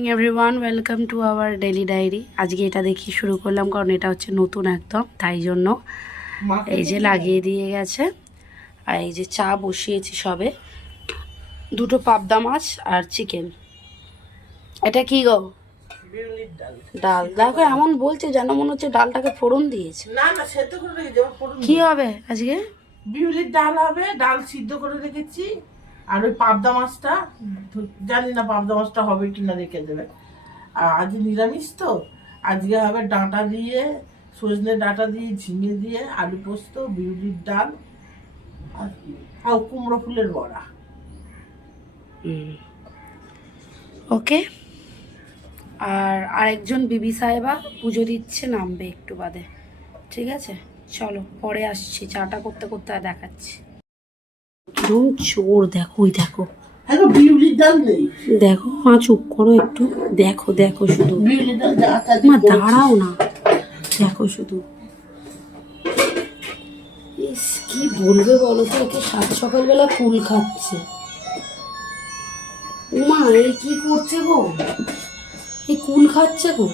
Morning everyone welcome to our daily diary. আজকে এটা দেখি শুরু করলাম কারণ এটা হচ্ছে নতুন একদম তাই জন্য এই যে লাগিয়ে দিয়ে গেছে। আর এই যে চা বসিয়েছি সবে। দুটো পাবদা মাছ আর চিকেন। এটা কি গো? ডাল। দেখো এমন বলছে যেন মনে হচ্ছে ডালটাকে ফোড়ন দিয়েছে। কি হবে আজকে? বিউলির ডাল হবে ডাল সিদ্ধ করে রেখেছি। আর ওই পাবদা মাছটা, জানি না পাবদা মাছটা হবে কিনা রেখে দেবে। আর আজ নিরামিষ তো, আজকে হবে ডাঁটা দিয়ে, সজনে ডাঁটা দিয়ে, ঝিঙে দিয়ে, আলু পোস্ত, বিউলির ডাল আর কি আর কুমড়ো ফুলের বড়া। ওকে। আর আরেকজন বিবি সাহেবা পুজো দিচ্ছে, নামবে একটু বাদে। ঠিক আছে? চলো, পরে আসছি। চাটা করতে করতে দেখাচ্ছি। কিরম চোর দেখো ওই দেখো। দেখো মা চুপ করো একটু। দেখো দেখো শুধু। মা দাঁড়াও না। দেখো শুধু। কি বলবে বলো তো? একে সাত সকালবেলা কুল খাচ্ছে। মা এই কি করছে গো? এই কুল খাচ্ছে গো?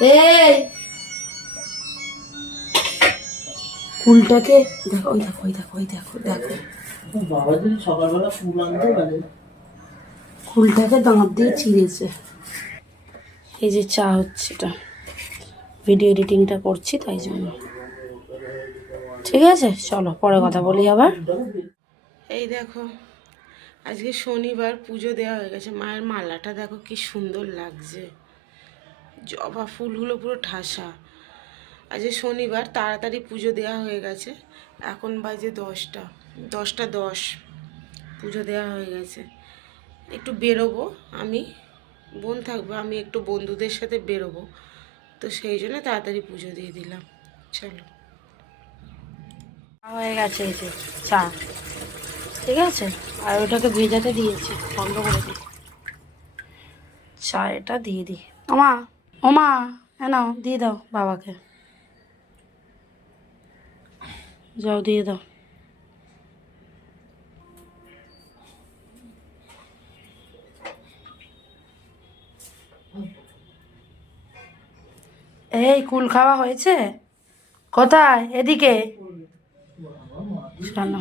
এই। কুলটাকে দেখো ওই দেখো ওই দেখো ওই দেখো দেখো। বাবা যদি সকালবেলা ফুল আনতে পারে। ফুলটাকে দাঁত দিয়ে চিড়েছে এই যে চা হচ্ছে এটা। ভিডিও এডিটিংটা করছি তাই জন্য। ঠিক আছে? চলো পরে কথা বলি আবার। এই দেখো আজকে শনিবার পুজো দেওয়া হয়ে গেছে। মায়ের মালাটা দেখো কি সুন্দর লাগছে। জবা ফুলগুলো পুরো ঠাসা। আজকে শনিবার, তাড়াতাড়ি পুজো দেওয়া হয়ে গেছে। এখন বাজে দশটা দশটা দশ। পুজো দেওয়া হয়ে গেছে। একটু বেরোবো আমি। বোন থাকব, আমি একটু বন্ধুদের সাথে বেরোবো। তো সেই জন্য তাড়াতাড়ি পুজো দিয়ে দিলাম। চলো। হয়ে গেছে এই যে, চা। ঠিক আছে? আর ওটাকে ভেজাতে দিয়েছি, বন্ধ করে দিই চা এটা দিয়ে দিই। ওমা! ওমা হ্যাঁ নাও দিয়ে দাও বাবাকে। যাও দিয়ে দাও। এই কুল খাওয়া হয়েছে? কোথায়? এদিকে। শোনো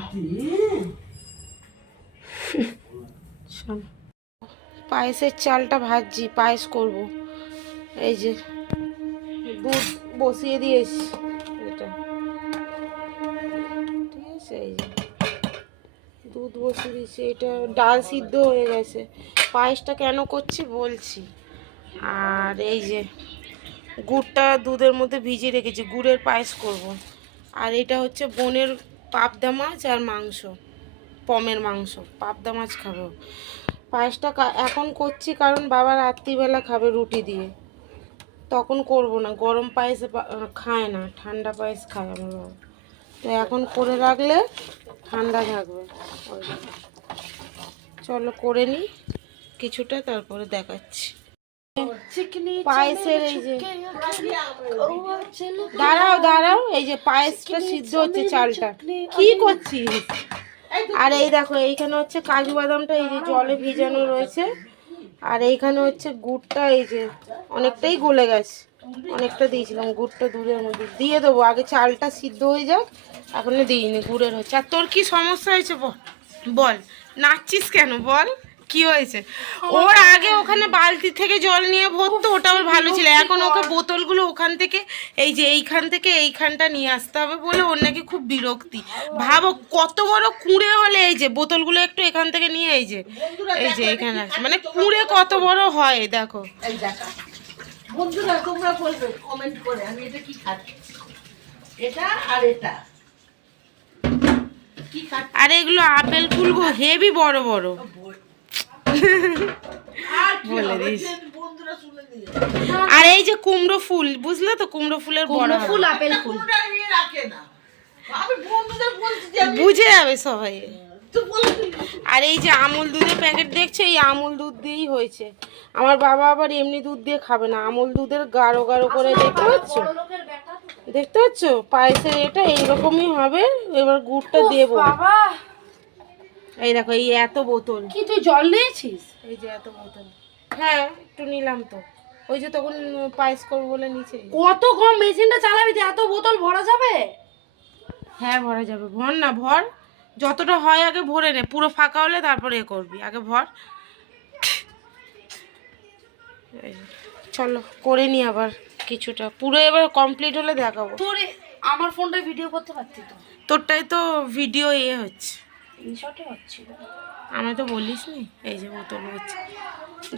শোনো। পায়েসের চালটা ভাজছি পায়েস করব। এই যে দুধ বসিয়ে দিয়েছি এটা। ঠিক আছে, এই যে, দুধ বসিয়ে দিয়েছি। এটা ডাল সিদ্ধ হয়ে গেছে। পায়েসটা কেন করছি বলছি। আর এই যে, গুড়টা দুধের মধ্যে ভিজিয়ে রেখেছি, গুড়ের পায়েস করব। আর এটা হচ্ছে বোনের পাবদা মাছ আর মাংস, পমের মাংস, পাবদা মাছ খাব। পায়েসটা এখন করছি কারণ বাবা রাত্রিবেলা খাবে রুটি দিয়ে। তখন করব না। গরম পায়েস খায় না ঠান্ডা পায়েস খায় আমার বাবা। তো এখন করে রাখলে ঠান্ডা থাকবে। চলো করে নিই কিছুটা তারপরে দেখাচ্ছি। পায়েসের এই যে দাঁড়াও দাঁড়াও এই যে পায়েসটা সিদ্ধ হচ্ছে চালটা। কি করছিস? আর এই দেখো এইখানে হচ্ছে কাজু বাদামটা এই যে জলে ভিজানো রয়েছে। আর এইখানে হচ্ছে গুড়টা এই যে অনেকটাই গলে গেছে। অনেকটা দিয়েছিলাম গুড়টা দুধের মধ্যে। দিয়ে দেবো, আগে চালটা সিদ্ধ হয়ে যাক এখনও দিইনি গুড়ের হচ্ছে। আর তোর কি সমস্যা হয়েছে বল? বল। নাচছিস কেন বল? কি হয়েছে? ওর আগে ওখানে বালতি থেকে জল নিয়ে ভরতো ওটা ওর ভালো ছিল। এখন ওকে বোতলগুলো ওখান থেকে এই যে এইখান থেকে এইখানটা নিয়ে আসতে হবে বলে ওর নাকি খুব বিরক্তি। ভাবো কত বড় কুঁড়ে হলে এই যে বোতলগুলো একটু এখান থেকে নিয়ে এই যে এই যে এখানে আছে মানে কুঁড়ে কত বড় হয় দেখো। বন্ধুরা তোমরা বলবে কমেন্ট করে আমি এটা কি খাচ্ছি? এটা আর এটা। আর এগুলো আপেল ফুলগুলো হেভি বড়। বড় বলে দিস। আর এই যে কুমড়ো ফুল বুঝলে তো? কুমড়ো ফুলের বড় ফুল আপেল ফুল। বন্ধুরা নিয়ে রাখে না। আমি বন্ধুদের বলছি যে আমি বুঝে যাবে সবাই। আর এই যে আমুল দুধের প্যাকেট দেখছ? এই আমুল দুধ দিয়েই হয়েছে। আমার বাবা আবার এমনি দুধ দিয়ে খাবে না। আমুল দুধের গাঢ় গাঢ় করে দেখতে পাচ্ছ? দেখতে পাচ্ছ? পায়েসের এটা এইরকমই হবে। এবার গুড়টা দেবো। বাবা। এই দেখো এই এত বোতল। কি তুই জল নিয়েছিস? এই যে এত বোতল। হ্যাঁ একটু নিলাম তো। ওই যে তখন পায়েস করব বলে নিচে। কত কম মেশিনটা চালাবি তো এত বোতল ভরা যাবে? হ্যাঁ ভরা যাবে। ভর না ভর। যতটা হয় আগে ভরে নে। পুরো ফাঁকা হলে তারপরে এ করবি। আগে ভর। চলো করে নি আবার কিছুটা। পুরো এবার কমপ্লিট হলে দেখাবো। তোর আমার ফোনটা ভিডিও করতে পারতি তো? তোরটাই তো ভিডিও ইয়ে হচ্ছে। হচ্ছিল। আমি তো বলিস নি এই যে বোতল হচ্ছে।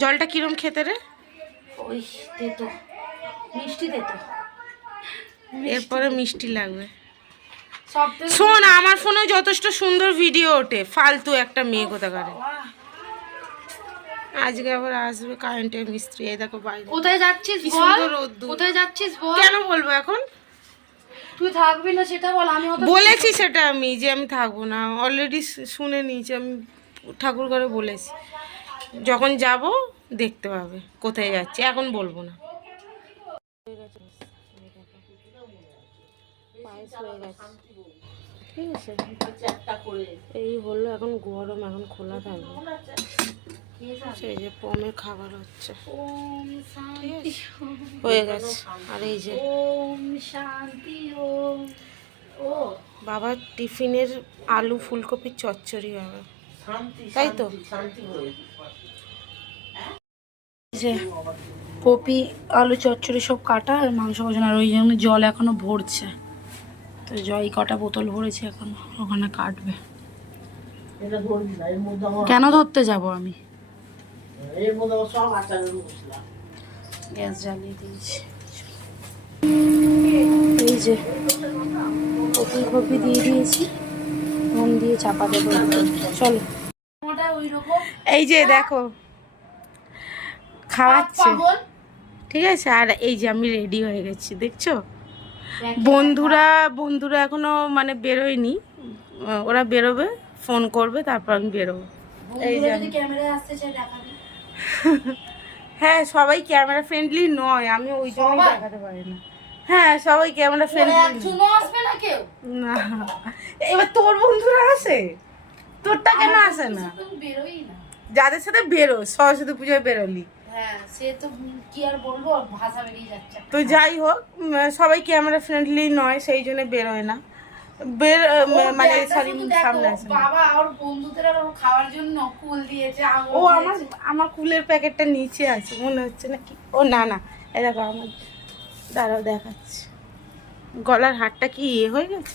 জলটা কিরম খেতে রে? ওই তেতো। মিষ্টি তেতো। এরপরে মিষ্টি লাগবে। শোন আমার ফোনে যথেষ্ট সুন্দর ভিডিও ওঠে। ফালতু একটা মেয়ে কোথাকারে। আজকে আবার আসবে কারেন্টের মিস্ত্রি। এই দেখো বাইরে। কোথায় যাচ্ছিস বল। কোথায় যাচ্ছিস বল? কেন বলব এখন? তুই থাকবি না সেটা বল আমি বলেছি সেটা আমি যে আমি থাকব না। অলরেডি শুনে নিয়েছি আমি ঠাকুর ঘরে বলেছি। যখন যাব দেখতে পাবে কোথায় যাচ্ছি এখন বলব না। ঠিক আছে। এই হলো এখন গরম এখন খোলা থাকবে। সেই যে পমের খাবার হচ্ছে। হয়ে গেছে। আর এই যে ওম শান্তি ওম। ও। বাবার টিফিনের আলু ফুলকপির চচ্চড়ি হবে তাই তো? যে কপি আলু চচ্চড়ি সব কাটা আর মাংস কষানো আর ওই জন্য জল এখনও ভরছে। তো জয় কটা বোতল ভরেছে এখন ওখানে কাটবে। কেন ধরতে যাব আমি? এর মধ্যে সব আচারের মশলা গ্যাস জ্বালিয়ে দিয়েছি। এই যে কপি কপি দিয়ে দিয়েছি। নুন দিয়ে চাপা দেবো চলো। এই যে দেখো খাওয়াচ্ছে। ঠিক আছে আর এই যে আমি রেডি হয়ে গেছি দেখছ? বন্ধুরা বন্ধুরা এখনও মানে বেরোয়নি। ওরা বেরোবে ফোন করবে তারপর আমি বেরোবো। এই যে আমি- ক্যামেরায় আসতে চাই দেখাবি। হ্যাঁ সবাই ক্যামেরা ফ্রেন্ডলি নয়। আমি ওই জন্যই দেখাতে পারি না। হ্যাঁ সবাই ক্যামেরা ফ্রেন্ডলি আসবে না কেউ? না। এবার তোর বন্ধুরা আসে? তোরটা কেন আসে না? বেরোই না। যাদের সাথে বেরো সরস্বতী পুজোয় বেরোলি। হ্যাঁ সে তো কি আর বলব ভাষা বেরিয়ে যাচ্ছে। তো যাই হোক সবাই ক্যামেরা ফ্রেন্ডলি নয় সেই জন্য বেরোয় না। বের মানে সরি সামনে। বাবা বন্ধুদের আর খাওয়ার জন্য কুল দিয়েছে ও আমার আমার কুলের প্যাকেটটা নিচে আছে মনে হচ্ছে নাকি। ও না না দেখো আমার দাঁড়াও দেখাচ্ছি। গলার হারটা কি ইয়ে হয়ে গেছে?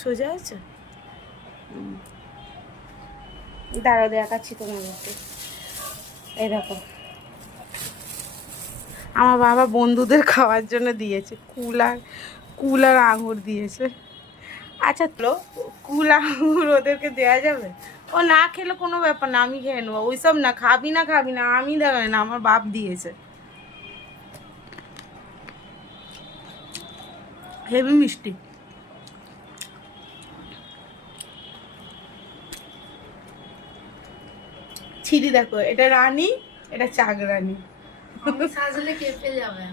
সোজা আছে? হুম। দাঁড়াও দেখাচ্ছি তোমাদেরকে। এই দেখো। আমার বাবা বন্ধুদের খাওয়ার জন্য দিয়েছে কুল আর কুল আর আঙুর দিয়েছে। আচ্ছা তো কুল আঙুর ওদেরকে দেওয়া যাবে? ও না খেলে কোনো ব্যাপার না আমি খেয়ে নেব। ওইসব না খাবি না খাবি না আমি দেবে না আমার বাপ দিয়েছে। হেভি মিষ্টি। ছিরি দেখো এটা রানী এটা চাকরানী সাজলে কেঁপে যাবে?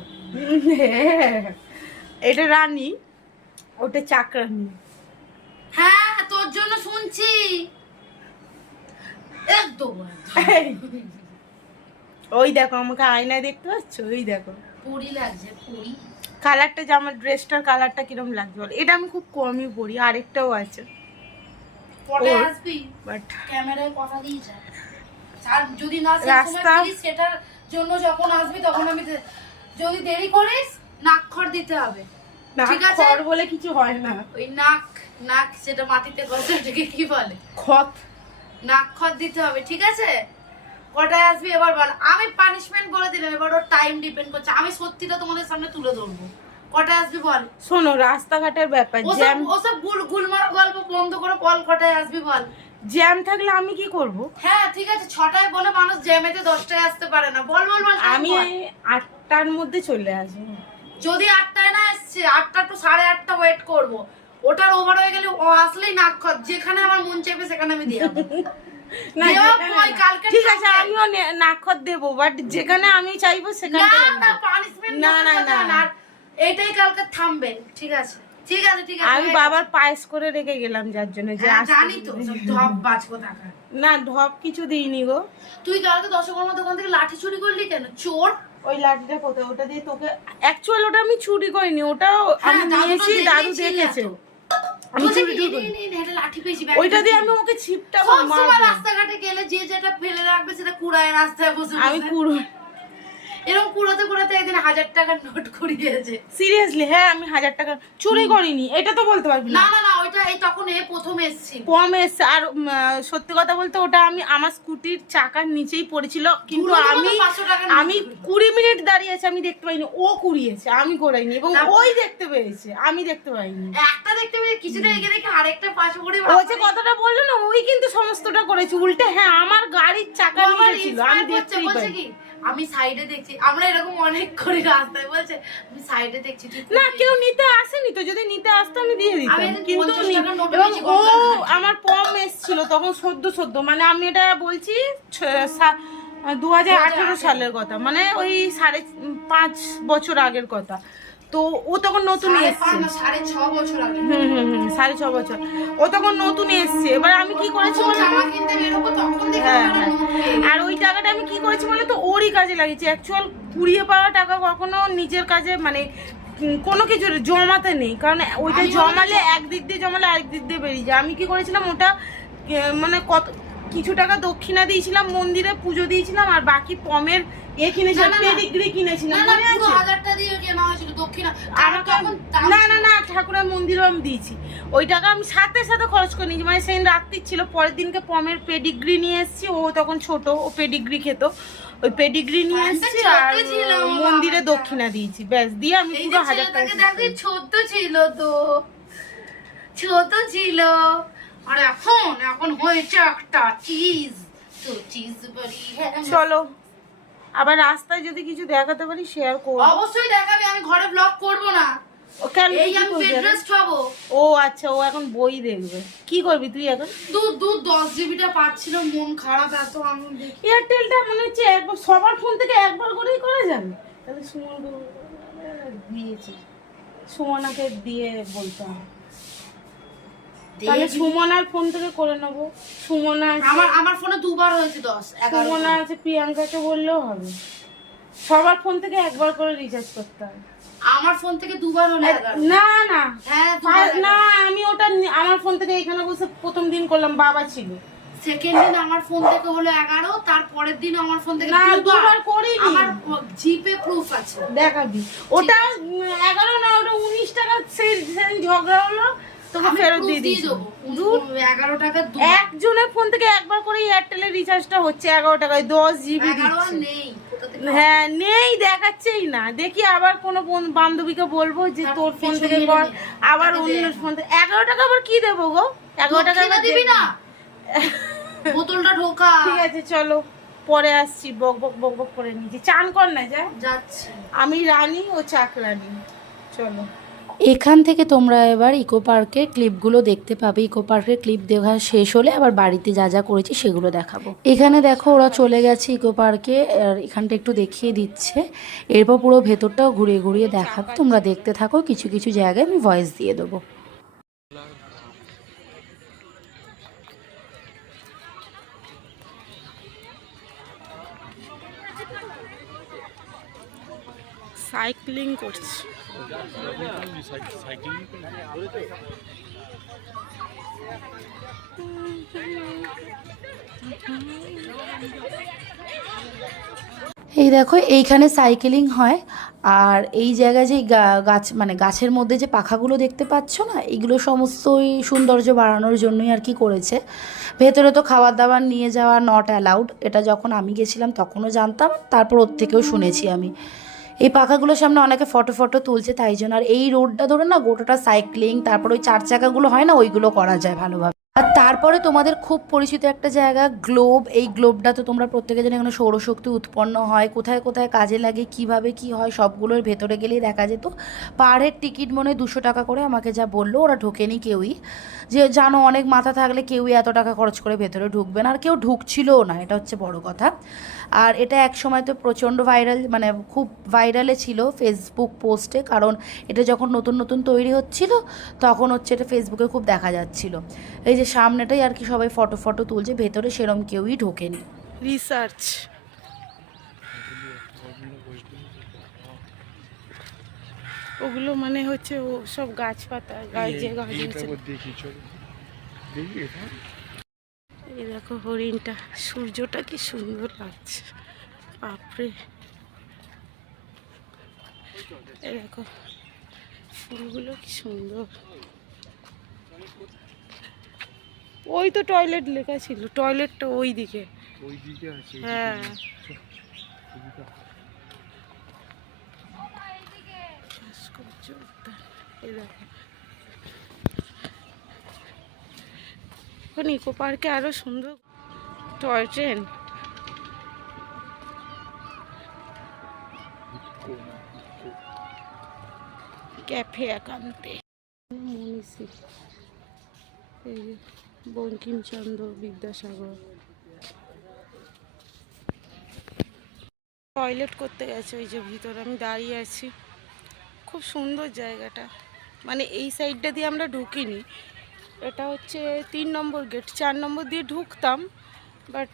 হ্যাঁ, এটা রানী ওটা চাকরানী। একদম ওই দেখো আমাকে আয়নায় দেখতে পাচ্ছ? ওই দেখো। পুরি লাগছে পুরি। কালারটা যে আমার ড্রেসটার কালারটা কিরম লাগছে বলো? এটা আমি খুব কমই পরি আরেকটাও আছে। বাট ক্যামেরায় কথা আর যদি না সেটার জন্য যখন আসবি তখন আমি যদি দেরি করিস নাক্ষর দিতে হবে। ঠিক আছে। খড় বলে কিছু হয় না। ওই নাক নাক সেটা মাটিতে গজে ওটাকে কি বলে? খত। নাক্ষর দিতে হবে ঠিক আছে? কটায় আসবি এবার বল। আমি পানিশমেন্ট বলে দিলাম এবার ওর টাইম ডিপেন্ড করছে। আমি সত্যিটা তোমাদের সামনে তুলে ধরবো। কটায় আসবি বল? শোনো রাস্তাঘাটের ব্যাপার জ্যাম ওসব গুল গুলমার গল্প বন্ধ করে বল কটায় আসবি বল। জ্যাম থাকলে আমি কি করব? হ্যাঁ ঠিক আছে ছটায় বলে মানুষ জ্যামেতে দশটায় আসতে পারে না। বল বল বল আমি আটটার মধ্যে চলে আসব। যদি আটটায় না এসছে আটটা টু সাড়ে আটটা ওয়েট করব। ওটার ওভার হয়ে গেলে ও আসলেই নাক খত। যেখানে আমার মন চাইবে সেখানে আমি দিয়ে ঠিক আছে আমিও দেবো বাট যেখানে আমি চাইব সেখানে না না না, না, না। এটাই কালকে থামবে ঠিক আছে? ঠিক আছে ঠিক আছে আমি বাবার পায়েস করে রেখে গেলাম যার জন্য যে হ্যাঁ, জানি তো টাকা না ঢপ কিছু দিইনি গো। তুই কালকে দশকর্মা দোকান থেকে লাঠি চুরি করলি কেন? চোর? ওই লাঠিটা কোথায়? ওটা দিয়ে তোকে অ্যাকচুয়াল ওটা আমি চুরি করিনি ওটাও আমি হ্যাঁ, নিয়েছি দাদু দেখেছে। আমি বলছে, চুরি "এই টুরি নে, করিনি। নে, নে, একটা লাঠি পেয়েছি ব্যাগে ওইটা দিয়ে আমি ওকে ছিপটাবো সব সময় মারবো। রাস্তাঘাটে গেলে যে যেটা ফেলে রাখবে সেটা কুড়ায় রাস্তায় বসে আমি। কুড়ো এরকম কুড়োতে কুড়োতে একদিন হাজার টাকার নোট কুড়িয়েছে সিরিয়াসলি হ্যাঁ আমি হাজার টাকা চুরি করিনি এটা তো বলতে পারবি না ওইটা এই তখন এ প্রথম এসছি। কম এসছে। আর সত্যি কথা বলতে ওটা আমি আমার স্কুটির চাকার নিচেই পড়েছিল। কিন্তু আমি তো 500 টাকার আমি কুড়ি মিনিট দাঁড়িয়ে আছে আমি দেখতে পাইনি। ও কুড়িয়েছে আমি করাইনি এবং ওই দেখতে পেয়েছে আমি দেখতে পাইনি। একটা দেখতে পেয়ে কিছুটা এগিয়ে দেখে আরেকটা পাশে পড়ে ও যে কথাটা বলল না ওই কিন্তু সমস্তটা করেছে। উল্টে হ্যাঁ আমার গাড়ির চাকা নিচে ছিল আমি দেখতেই বলছে আমি সাইডে দেখছি আমরা এরকম অনেক করি রাস্তায় বলছে আমি সাইডে দেখছি না কেউ নিতে আসেনি তো যদি নিতে আসতো আমি দিয়ে দিতাম। কিন্তু 50 নি- টাকার নোট এবং ও আমার পম এসছিল তখন সদ্য সদ্য। মানে আমি এটা বলছি দু হাজার আঠেরো সালের কথা। মানে ওই সাড়ে পাঁচ বছর আগের কথা। তো ও তখন নতুন এসছে। সাড়ে ছ বছর আগে। হুম হুম হুম সাড়ে ছ বছর। ও তখন নতুন এসছে। এবার আমি কি করেছি বলো? হ্যাঁ, হ্যাঁ। আর ওই টাকাটা আমি কি করেছি বলে তো? ওরই কাজে লাগিয়েছি। অ্যাকচুয়াল কুড়িয়ে পাওয়া টাকা কখনো নিজের কাজে মানে কোনো কিছু জমাতে নেই। কারণ ওইটা জমালে একদিক দিয়ে জমালে আরেক দিক দিয়ে বেরিয়ে যায়। আমি কি করেছিলাম ওটা মানে কত কিছু টাকা দক্ষিণা দিয়েছিলাম মন্দিরে পুজো দিয়েছিলাম আর বাকি পমের এ কিনেছিলাম। পেডিগ্রি কিনেছিলাম না না না ঠাকুরের মন্দিরও আমি দিয়েছি। ওই টাকা আমি সাথে সাথে খরচ করে নিয়েছি। মানে সেই রাত্রির ছিল পরের দিনকে পমের পেডিগ্রি নিয়ে এসেছি ও তখন ছোট ও পেডিগ্রি খেত। ওই পেডিগ্রি নিয়ে এসেছি আর মন্দিরে। দক্ষিণা দিয়েছি। ব্যাস দিয়ে আমি পুরো হাজার টাকা ছোট ছিল তো। ছোট ছিল। আর এখন এখন হয়েছে একটা চিজ তো চিজ বড়ি হ্যাঁ। চলো আবার রাস্তায় যদি কিছু দেখাতে পারি শেয়ার করব। অবশ্যই দেখাবি আমি ঘরে ব্লগ করব না। ও আচ্ছা ও এখন বই দেখবে। কি করবি তুই এখন? দু দু দশ জিবিটা পাচ্ছিল মন খারাপ এত আমি এয়ারটেলটা মনে হচ্ছে একবার সবার ফোন থেকে একবার করেই করা যাবে। তাহলে সুমন দিয়েছে। সুমনাকে দিয়ে বলতে হবে। তাহলে সুমনার ফোন থেকে করে নেব। সুমনা আমার আমার ফোনে দুবার হয়েছে দশ সুমনা আছে প্রিয়াঙ্কাকে বললেও হবে। সবার ফোন থেকে একবার করে রিচার্জ করতে হবে। আমার ফোন থেকে দুবার হলো না না। হ্যাঁ না আমি ওটা আমার ফোন থেকে এখানে বসে প্রথম দিন করলাম বাবা ছিল। সেকেন্ড দিন আমার ফোন থেকে হলো এগারো তারপরের দিন আমার ফোন থেকে না, দুবার। করিনি। আমার জিপে প্রুফ আছে। দেখাবি। ওটা এগারো না ওটা উনিশ টাকা সেই ঝগড়া হলো। তোকে ফেরত দিয়ে দূর। এগারো টাকা একজনের ফোন থেকে একবার করে এয়ারটেলের রিচার্জটা হচ্ছে এগারো টাকায় দশ জিবি নেই হ্যাঁ নেই দেখাচ্ছেই না। দেখি আবার কোনো বোন- বান্ধবীকে বলব যে তোর ফোন থেকে কর আবার অন্য ফোন থেকে এগারো টাকা আবার কি দেবো গো? এগারো টাকা দিবি না? বোতলটা ঢোকা। ঠিক আছে চলো। পরে আসছি। বক বক বক বক করে নিচ্ছি। চান কর না যা। যাচ্ছি। আমি রানী ও চাক চাকরানি। চলো। এখান থেকে তোমরা এবার ইকো পার্কের ক্লিপগুলো দেখতে পাবে। ইকো পার্কের ক্লিপ দেখা শেষ হলে আবার বাড়িতে যা যা করেছি সেগুলো দেখাবো। এখানে দেখো ওরা চলে গেছে ইকো পার্কে, আর এখানটা একটু দেখিয়ে দিচ্ছে। এরপর পুরো ভেতরটাও ঘুরিয়ে ঘুরিয়ে দেখাবে। তোমরা দেখতে থাকো, কিছু কিছু জায়গায় আমি ভয়েস দিয়ে দেবো। সাইক্লিং করছি। এই দেখো, এইখানে সাইকেলিং হয়, আর এই জায়গায় যে গাছ মানে গাছের মধ্যে যে পাখাগুলো দেখতে পাচ্ছ না, এগুলো সমস্তই সৌন্দর্য বাড়ানোর জন্যই আর কি করেছে। ভেতরে তো খাবার দাবার নিয়ে যাওয়া নট অ্যালাউড এটা যখন আমি গেছিলাম তখনও জানতাম, তারপর ওর থেকেও শুনেছি আমি। এই পাখাগুলোর সামনে অনেকে ফটো ফটো তুলছে, তাই জন্য। আর এই রোডটা ধরে না, গোটাটা সাইক্লিং তারপর ওই চার চাকাগুলো হয় না, ওইগুলো করা যায় ভালোভাবে। আর তারপরে তোমাদের খুব পরিচিত একটা জায়গা গ্লোব এই গ্লোবটা তো তোমরা প্রত্যেকে জানো, এখানে সৌরশক্তি উৎপন্ন হয়। কোথায় কোথায় কাজে লাগে, কীভাবে, কি হয়, সবগুলোর ভেতরে গেলেই দেখা যেত। পার হেড টিকিট মনে দুশো টাকা করে আমাকে যা বলল, ওরা ঢোকেনি কেউই। যে জানো, অনেক মাথা থাকলে কেউই এত টাকা খরচ করে ভেতরে ঢুকবে না, আর কেউ ঢুকছিলও না, এটা হচ্ছে বড় কথা। আর এটা এক সময় তো প্রচণ্ড ভাইরাল মানে খুব ভাইরালে ছিল ফেসবুক পোস্টে কারণ এটা যখন নতুন নতুন তৈরি হচ্ছিল তখন হচ্ছে এটা ফেসবুকে খুব দেখা যাচ্ছিল। এই যে সামনেটাই আর কি সবাই ফটো ফটো তুলছে ভেতরে সেরম কেউই ঢোকেনি। রিসার্চ ওগুলো মানে হচ্ছে ও সব গাছপাতা গাছ যে গাছ দেখি চলো? দেখি এটা। এই দেখো হরিণটা সূর্যটা কি সুন্দর লাগছে। বাপরে। এই দেখো ফুলগুলো কি সুন্দর। ওই তো টয়লেট লেখা ছিল টয়লেটটা ওই দিকে। হ্যাঁ। এই দেখো এখন ইকো পার্কে আরও সুন্দর টয় ট্রেন। ক্যাফে একান্তে। মনীষী। এই বঙ্কিমচন্দ্র বিদ্যাসাগর। টয়লেট করতে গেছে ওই যে ভিতরে আমি দাঁড়িয়ে আছি। খুব সুন্দর জায়গাটা। মানে এই সাইডটা দিয়ে আমরা ঢুকিনি। এটা হচ্ছে তিন নম্বর গেট, চার নম্বর দিয়ে ঢুকতাম বাট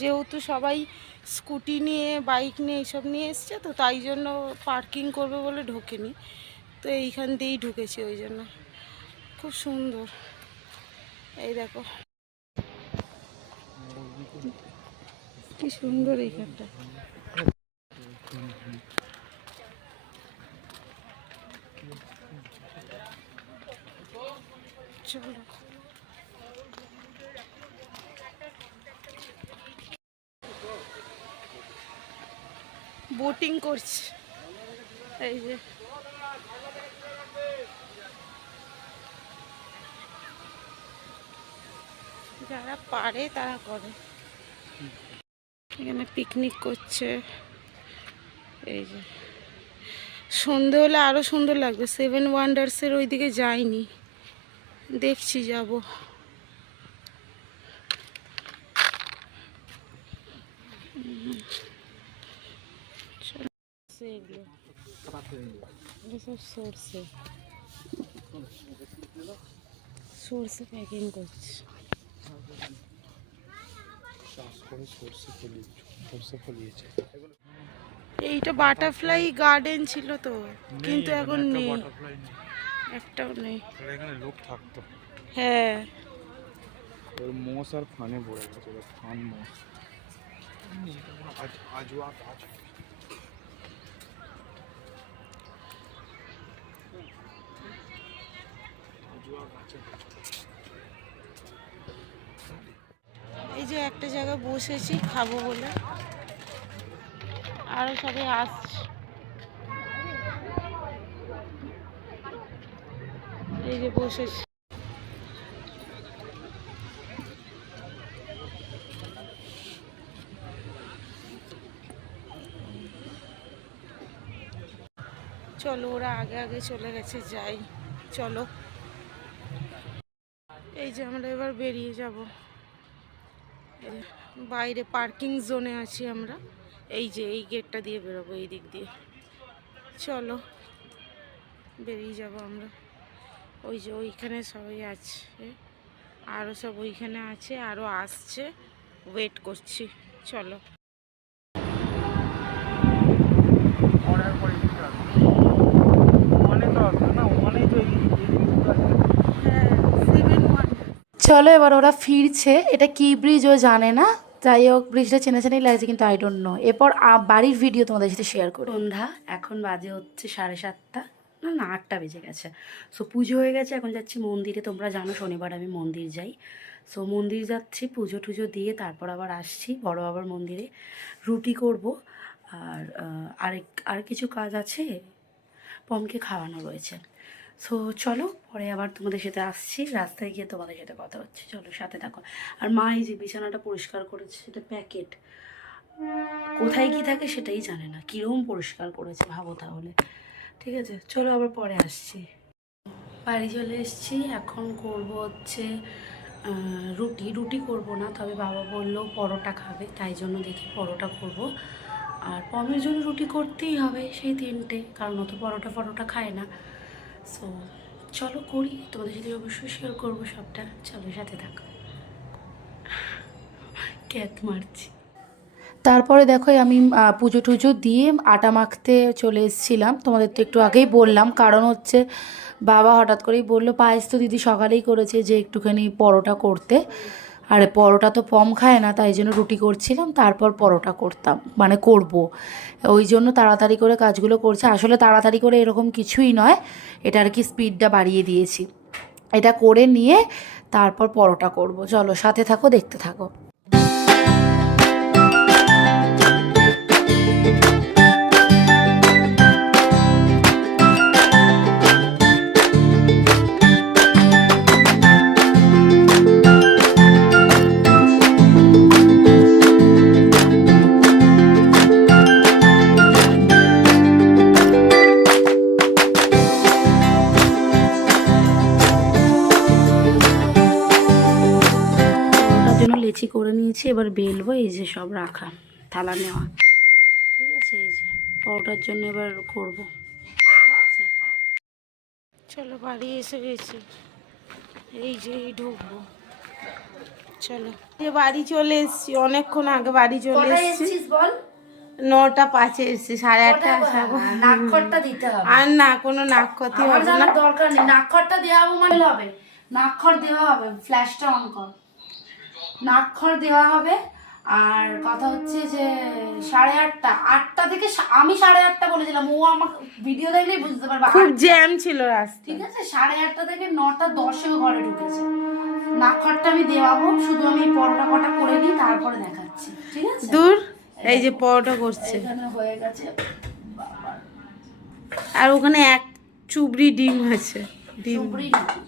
যেহেতু সবাই স্কুটি নিয়ে বাইক নিয়ে এইসব নিয়ে এসছে, তো তাই জন্য পার্কিং করবে বলে ঢোকেনি, তো এইখান দিয়েই ঢুকেছি ওই জন্য। খুব সুন্দর। এই দেখো। কি সুন্দর এইখানটা বোটিং করছে। এই যে। যারা পারে তারা করে। এখানে পিকনিক করছে। এই যে। সন্ধে হলে আরও সুন্দর লাগবে। সেভেন ওয়ান্ডার্সের ওইদিকে যাইনি। দেখছি যাব। সরষে সরষে প্যাকিং করছে। এইটা বাটারফ্লাই গার্ডেন ছিল তো কিন্তু এখন butterfly নেই। একটাও নেই। এখানে লোক থাকতো। হ্যাঁ। ওর মোষ আর ফানে ভরে গেছে ফান মোষ। আজওয়া এই যে একটা জায়গায় বসেছি খাব বলে। আরও সবাই আসছে। যে বসেছি চলো, ওরা আগে আগে চলে গেছে, যাই। চলো। এই যে আমরা এবার বেরিয়ে যাব। বাইরে পার্কিং জোনে আছি আমরা। এই যে, এই গেটটা দিয়ে বেরোবো, এই দিক দিয়ে। চলো, বেরিয়ে যাব আমরা। ওই যে ওইখানে সবাই আছে। আরও সব ওইখানে আছে আরও আসছে। ওয়েট করছি চলো। মানে মানে হ্যাঁ চলো এবার ওরা ফিরছে। এটা কি ব্রিজ ও জানে না। যাই হোক ব্রিজটা চেনা চেনাই লাগছে কিন্তু আই ডোন্ট নো এরপর বাড়ির ভিডিও তোমাদের সাথে শেয়ার করি। সন্ধ্যা এখন বাজে হচ্ছে সাড়ে সাতটা। না না, আটটা বেজে গেছে। সো পুজো হয়ে গেছে, এখন যাচ্ছি মন্দিরে। তোমরা জানো শনিবার আমি মন্দির যাই। সো মন্দির যাচ্ছি, পুজো টুজো দিয়ে তারপর আবার আসছি বড় বাবার মন্দিরে। রুটি করব, আর আরেক, আর কিছু কাজ আছে, পমকে খাওয়ানো রয়েছে। সো চলো, পরে আবার তোমাদের সাথে আসছি, রাস্তায় গিয়ে তোমাদের সাথে কথা হচ্ছে। চলো, সাথে থাকো। আর মা এই যে বিছানাটা পরিষ্কার করেছে, সেটা প্যাকেট। কোথায় কি থাকে সেটাই জানে না। কীরকম পরিষ্কার করেছে, ভাবো তাহলে। ঠিক আছে, চলো আবার পরে আসছি। বাড়ি চলে এসেছি, এখন করব হচ্ছে রুটি। রুটি করব না, তবে বাবা বলল পরোটা খাবে, তাই জন্য দেখি পরোটা করব। আর পমের জন্য রুটি করতেই হবে সেই তিনটে, কারণ ও তো পরোটা পরোটা খায় না। সো চলো করি, তোমাদের সাথে অবশ্যই শেয়ার করব সবটা। চলো সাথে থাকো। ক্যাত মারছি। তারপরে দেখো আমি পুজো টুজো দিয়ে আটা মাখতে চলে এসেছিলাম। তোমাদের তো একটু আগেই বললাম, কারণ হচ্ছে বাবা হঠাৎ করেই বলল, পায়েস তো দিদি সকালেই করেছে যে একটুখানি পরোটা করতে। আর পরোটা তো পম খায় না, তাই জন্য রুটি করছিলাম, তারপর পরোটা করতাম মানে করব। ওই জন্য তাড়াতাড়ি করে কাজগুলো করছে। আসলে তাড়াতাড়ি করে এরকম কিছুই নয়, এটা আর কি স্পিডটা বাড়িয়ে দিয়েছি। এটা করে নিয়ে তারপর পরোটা করব। চলো সাথে থাকো, দেখতে থাকো। এবার বেলবো এই যে সব রাখা থালা নেওয়া। ঠিক আছে এই যে পরোটার জন্য এবার করব। চলো বাড়ি এসে গেছি। এই যে এই ঢুকবো। চলো বাড়ি চলে এসেছি অনেকক্ষণ আগে বাড়ি চলে এসেছি। বল? নটা পাঁচে এসেছি সাড়ে আটটা আসা নাক্ষরটা দিতে হবে। আর না কোনো নাক ক্ষতি হবে না। দরকার নেই নাক্ষরটা দেওয়া মানে হবে নাক্ষর দেওয়া হবে ফ্ল্যাশটা অন কর। নাক্ষর দেওয়া হবে। আর কথা হচ্ছে যে সাড়ে আটটা আটটা থেকে আমি সাড়ে আটটা বলেছিলাম। ও আমার ভিডিও দেখলেই বুঝতে পারবে। খুব জ্যাম ছিল রাস্তা ঠিক আছে? সাড়ে আটটা থেকে নটা দশে ঘরে ঢুকেছে। নাক্ষরটা আমি দেওয়াবো শুধু আমি পরোটা কটা করে নিই তারপরে দেখাচ্ছি। ঠিক আছে? দূর এই যে পরোটা করছে। এখানে হয়ে গেছে আর ওখানে এক চুবড়ি ডিম আছে। ডিম। চুবড়ি নাকি?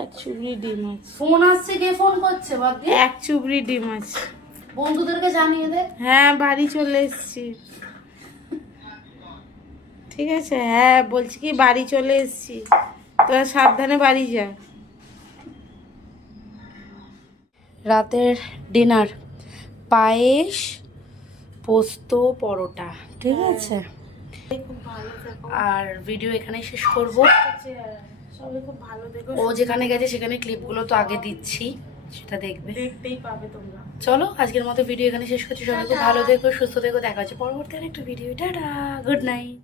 এক চুবড়ি ডিম আছে। ফোন আসছে কে ফোন করছে? এক চুবড়ি ডিম আছে। বন্ধুদেরকে জানিয়ে দে। হ্যাঁ বাড়ি চলে এসেছি। ঠিক আছে? হ্যাঁ বলছি কি বাড়ি চলে এসেছি। তোরা সাবধানে বাড়ি যা। রাতের ডিনার। পায়েস পোস্ত পরোটা। ঠিক আছে? খুব আর ভিডিও এখানেই শেষ করব। ও যেখানে গেছে সেখানে ক্লিপগুলো তো আগে দিচ্ছি সেটা দেখবে। দেখতেই পাবে তোমরা। চলো আজকের মতো ভিডিও এখানে শেষ করছি। সবাই খুব ভালো দেখো সুস্থ দেখো দেখা হচ্ছে পরবর্তী একটা ভিডিও টাটা গুড নাইট